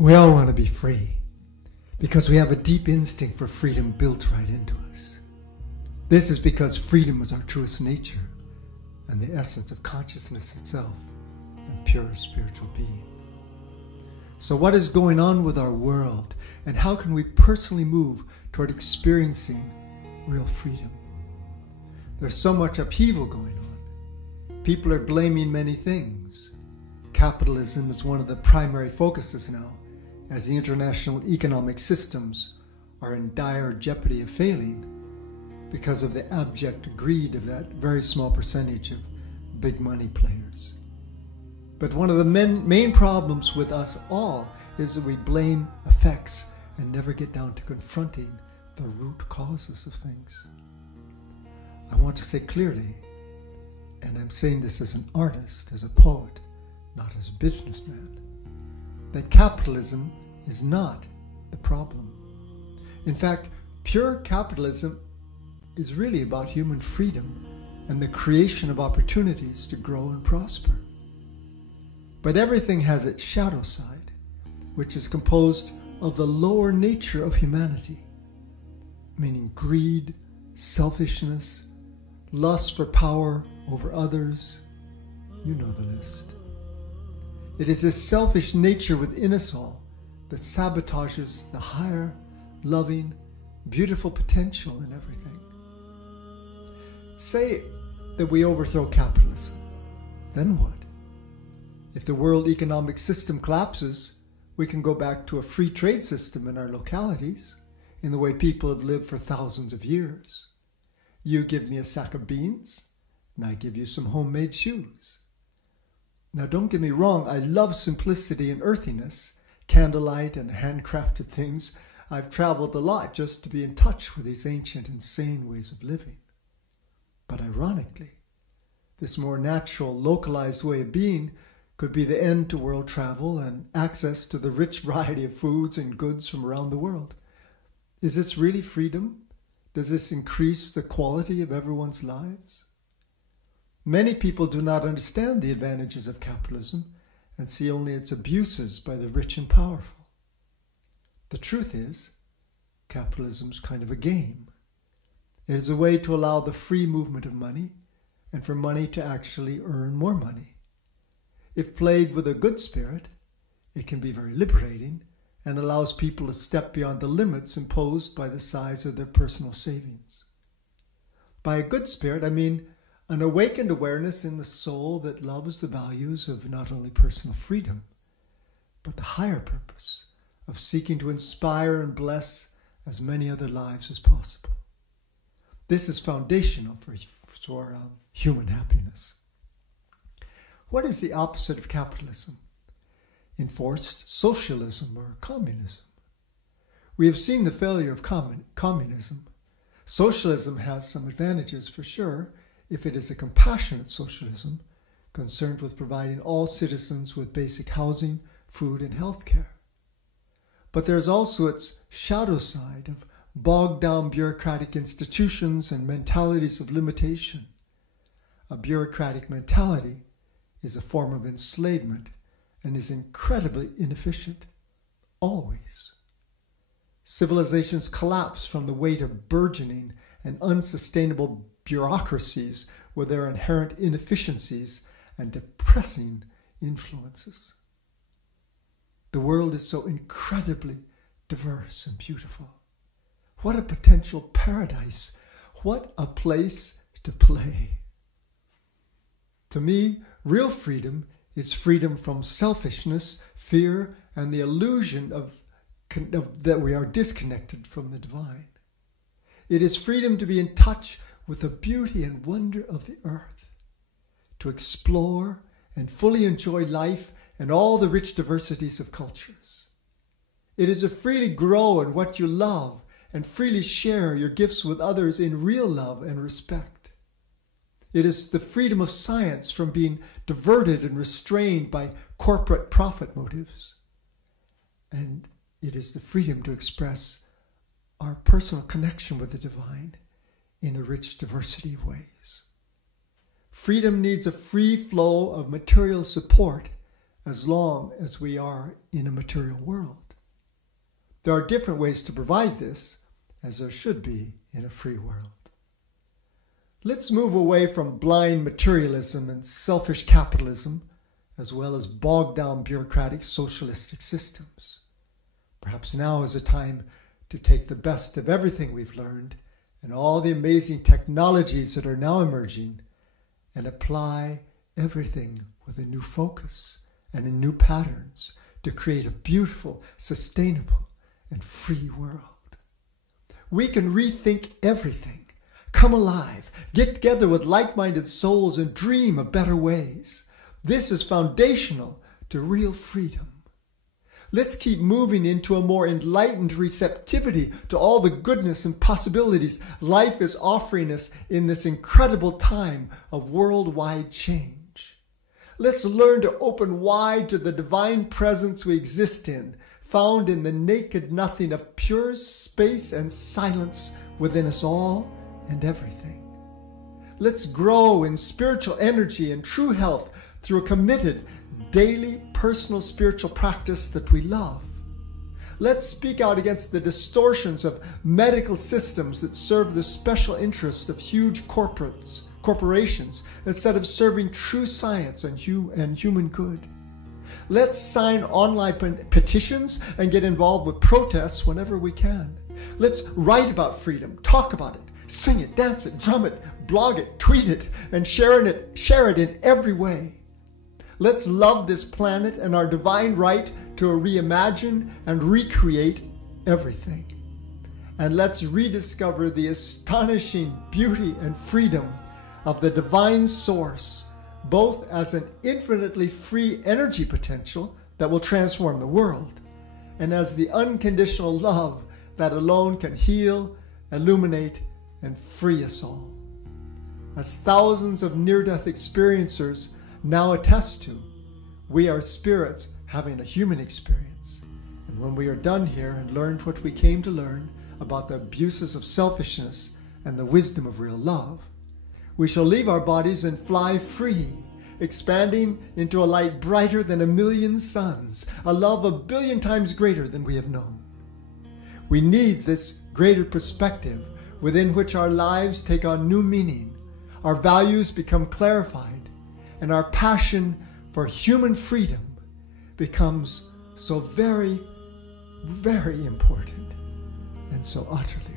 We all want to be free because we have a deep instinct for freedom built right into us. This is because freedom is our truest nature and the essence of consciousness itself and pure spiritual being. So what is going on with our world, and how can we personally move toward experiencing real freedom? There's so much upheaval going on. People are blaming many things. Capitalism is one of the primary focuses now, as the international economic systems are in dire jeopardy of failing because of the abject greed of that very small percentage of big money players. But one of the main problems with us all is that we blame effects and never get down to confronting the root causes of things. I want to say clearly, and I'm saying this as an artist, as a poet, not as a businessman, that capitalism is not the problem. In fact, pure capitalism is really about human freedom and the creation of opportunities to grow and prosper. But everything has its shadow side, which is composed of the lower nature of humanity, meaning greed, selfishness, lust for power over others. You know the list. It is this selfish nature within us all that sabotages the higher, loving, beautiful potential in everything. Say that we overthrow capitalism, then what? If the world economic system collapses, we can go back to a free trade system in our localities, in the way people have lived for thousands of years. You give me a sack of beans, and I give you some homemade shoes. Now don't get me wrong, I love simplicity and earthiness, candlelight and handcrafted things. I've traveled a lot just to be in touch with these ancient, insane ways of living. But ironically, this more natural, localized way of being could be the end to world travel and access to the rich variety of foods and goods from around the world. Is this really freedom? Does this increase the quality of everyone's lives? Many people do not understand the advantages of capitalism and see only its abuses by the rich and powerful. The truth is, capitalism is kind of a game. It is a way to allow the free movement of money and for money to actually earn more money. If played with a good spirit, it can be very liberating and allows people to step beyond the limits imposed by the size of their personal savings. By a good spirit, I mean an awakened awareness in the soul that loves the values of not only personal freedom, but the higher purpose of seeking to inspire and bless as many other lives as possible. This is foundational for human happiness. What is the opposite of capitalism? Enforced socialism or communism. We have seen the failure of communism. Socialism has some advantages for sure, if it is a compassionate socialism concerned with providing all citizens with basic housing, food, and health care. But there's also its shadow side of bogged down bureaucratic institutions and mentalities of limitation. A bureaucratic mentality is a form of enslavement and is incredibly inefficient, always. Civilizations collapse from the weight of burgeoning and unsustainable bureaucracies with their inherent inefficiencies and depressing influences. The world is so incredibly diverse and beautiful. What a potential paradise. What a place to play. To me, real freedom is freedom from selfishness, fear, and the illusion that we are disconnected from the divine. It is freedom to be in touch with the beauty and wonder of the earth, to explore and fully enjoy life and all the rich diversities of cultures. It is to freely grow in what you love and freely share your gifts with others in real love and respect. It is the freedom of science from being diverted and restrained by corporate profit motives. And it is the freedom to express our personal connection with the divine in a rich diversity of ways. Freedom needs a free flow of material support as long as we are in a material world. There are different ways to provide this, as there should be in a free world. Let's move away from blind materialism and selfish capitalism, as well as bogged down bureaucratic socialistic systems. Perhaps now is a time to take the best of everything we've learned and all the amazing technologies that are now emerging and apply everything with a new focus and in new patterns to create a beautiful, sustainable, and free world. We can rethink everything, come alive, get together with like-minded souls and dream of better ways. This is foundational to real freedom. Let's keep moving into a more enlightened receptivity to all the goodness and possibilities life is offering us in this incredible time of worldwide change. Let's learn to open wide to the divine presence we exist in, found in the naked nothing of pure space and silence within us all and everything. Let's grow in spiritual energy and true health through a committed, daily, personal spiritual practice that we love. Let's speak out against the distortions of medical systems that serve the special interest of huge corporations instead of serving true science and human good. Let's sign online petitions and get involved with protests whenever we can. Let's write about freedom, talk about it, sing it, dance it, drum it, blog it, tweet it, and share it in every way. Let's love this planet and our divine right to reimagine and recreate everything. And let's rediscover the astonishing beauty and freedom of the divine source, both as an infinitely free energy potential that will transform the world, and as the unconditional love that alone can heal, illuminate, and free us all. As thousands of near-death experiencers now attest to, we are spirits having a human experience. And when we are done here and learned what we came to learn about the abuses of selfishness and the wisdom of real love, we shall leave our bodies and fly free, expanding into a light brighter than 1,000,000 suns, a love 1,000,000,000 times greater than we have known. We need this greater perspective within which our lives take on new meaning, our values become clarified, and our passion for human freedom becomes so very, very important and so utterly